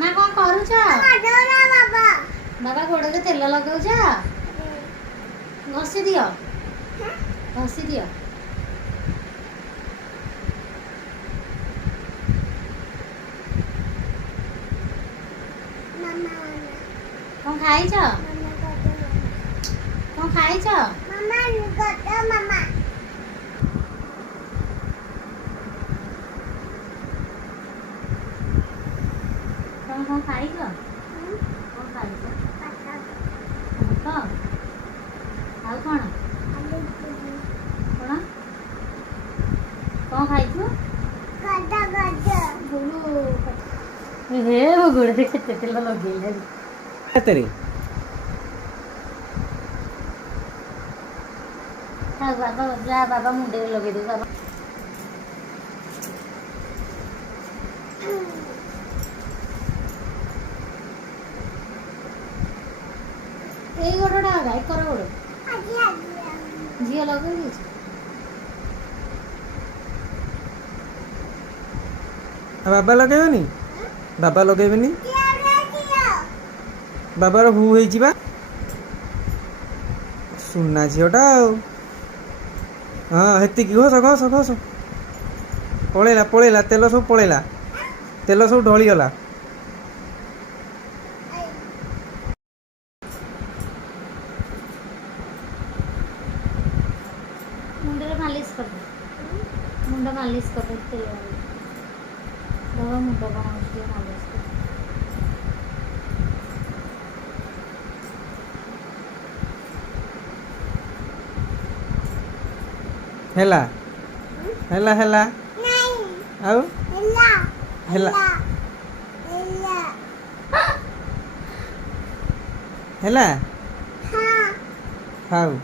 माँ कौन करूछ बाबा बाबा गोड़ रे तेल लगाउछ घसी दियो घसी दियो मामा कौन खाइछ कौन खाइछ मामा गदा मामा कौन खाइछ कौन खाइछ भाତ ଆଉ କ'ଣ କ'ଣ କ'ଣ ଖାଇଛୁ ଗदा ଗदा ହେ ମୋ ଗୋଡ଼ରେ କେତେ ତେଲ ଲଗେଇଲେଣି तेरे ଥାଉ ବାବା ଯାହା ବାବା ମୁଣ୍ଡରେ ଲଗେଇ ଦେବୁ ବାବା ଏଇ ଗୋଡ଼ଟା ଆଗା ଏକର ଗୋଡ଼ ଆଜି ଆଜି ଝିଅ ଲଗେଇ ଦେଇଛି बाबा लगेबनी बाबा लगेबनी ଦିଅ बाबार हु होइजिबा सुना झीटा हाँ हेतिकी घस घस घस पलैला पलैला तेल सब पलैला तेल सब ढलीगला मुंडे मालिश कर दे मुंड मालिश कर दे तेल बाबा मुंड कौन होती मालिश कर हेला हेला हेला ନାଇଁ आउ ହେଲା ହେଲା ହେଲା हेला ହଁ खाऊ